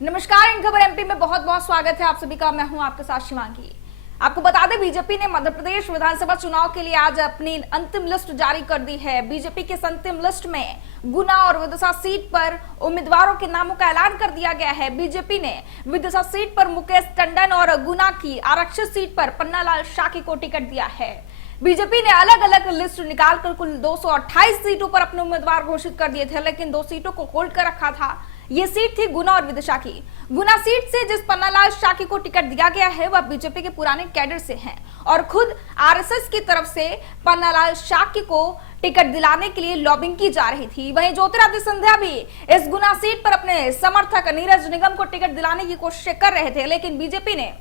नमस्कार, इन खबर एमपी में बहुत बहुत स्वागत है आप सभी का। मैं हूं आपके साथ शिवांगी। आपको बता दें, बीजेपी ने मध्य प्रदेश विधानसभा चुनाव के लिए आज अपनी अंतिम लिस्ट जारी कर दी है। बीजेपी के अंतिम लिस्ट में गुना और विदिशा सीट पर उम्मीदवारों के नामों का ऐलान कर दिया गया है। बीजेपी ने विदिशा सीट पर मुकेश टंडन और गुना की आरक्षित सीट पर पन्नालाल शाक्य को टिकट दिया है। बीजेपी ने अलग अलग लिस्ट निकालकर कुल 228 सीटों पर अपने उम्मीदवार घोषित कर दिए थे, लेकिन 2 सीटों को होल्ड कर रखा था। ये सीट थी गुना और विदिशा की। गुना सीट से जिस पन्नालाल शाक्य को टिकट दिया गया है वह बीजेपी के पुराने कैडर से हैं और खुद आरएसएस की तरफ से पन्नालाल शाक्य को टिकट दिलाने के लिए लॉबिंग की जा रही थी। वहीं ज्योतिरादित्य सिंधिया भी इस गुना सीट पर अपने समर्थक नीरज निगम को टिकट दिलाने की कोशिश कर रहे थे, लेकिन बीजेपी ने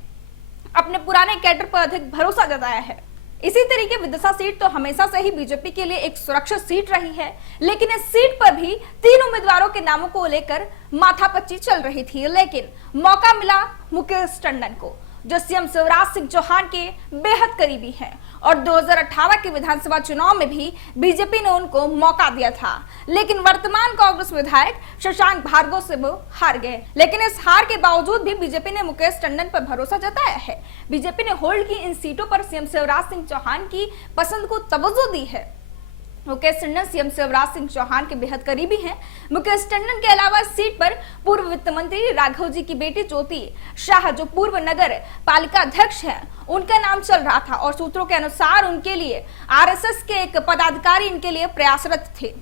अपने पुराने कैडर पर अधिक भरोसा जताया है। इसी तरीके विदिशा सीट तो हमेशा से ही बीजेपी के लिए एक सुरक्षित सीट रही है, लेकिन इस सीट पर भी 3 उम्मीदवारों के नामों को लेकर माथापच्ची चल रही थी। लेकिन मौका मिला मुकेश टंडन को, जो सीएम शिवराज सिंह चौहान के बेहद करीबी हैं और 2018 के विधानसभा चुनाव में भी बीजेपी ने उनको मौका दिया था, लेकिन वर्तमान कांग्रेस विधायक शशांक भार्गव से वो हार गए। लेकिन इस हार के बावजूद भी बीजेपी ने मुकेश टंडन पर भरोसा जताया है। बीजेपी ने होल्ड की इन सीटों पर सीएम शिवराज सिंह चौहान की पसंद को तवज्जो दी है। मुकेश टंडन सीएम शिवराज सिंह चौहान के बेहद करीबी हैं। मुकेश टंडन के अलावा इस सीट पर पूर्व वित्त मंत्री राघव जी की बेटी ज्योति शाह, जो पूर्व नगर पालिका अध्यक्ष हैं, उनका नाम चल रहा था और सूत्रों के अनुसार उनके लिए आरएसएस के एक पदाधिकारी इनके लिए प्रयासरत थे।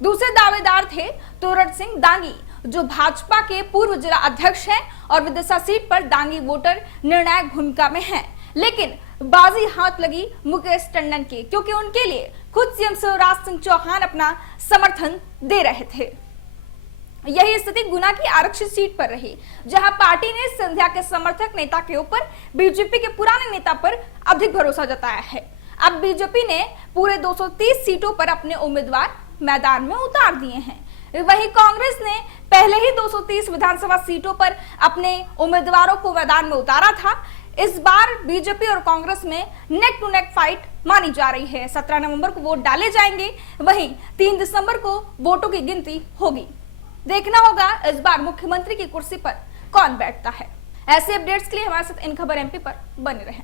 दूसरे दावेदार थे तोरट सिंह दांगी, जो भाजपा के पूर्व जिला अध्यक्ष हैं और विदिशा सीट पर दांगी वोटर निर्णायक भूमिका में हैं। लेकिन बाजी हाथ लगी मुकेश टंडन की, क्योंकि उनके लिए खुद सीएम शिवराज सिंह चौहान अपना समर्थन दे रहे थे। यही स्थिति गुना की आरक्षित सीट पर रही, जहां पार्टी ने सिंधिया के समर्थक नेता के ऊपर बीजेपी के पुराने नेता पर अधिक भरोसा जताया है। अब बीजेपी ने पूरे 230 सीटों पर अपने उम्मीदवार मैदान में उतार दिए हैं। वहीं कांग्रेस ने पहले ही 230 विधानसभा सीटों पर अपने उम्मीदवारों को मैदान में उतारा था। इस बार बीजेपी और कांग्रेस में नेक टू नेक फाइट मानी जा रही है। 17 नवंबर को वोट डाले जाएंगे, वहीं 3 दिसंबर को वोटों की गिनती होगी। देखना होगा इस बार मुख्यमंत्री की कुर्सी पर कौन बैठता है। ऐसे अपडेट्स के लिए हमारे साथ इन खबर एमपी पर बने रहें।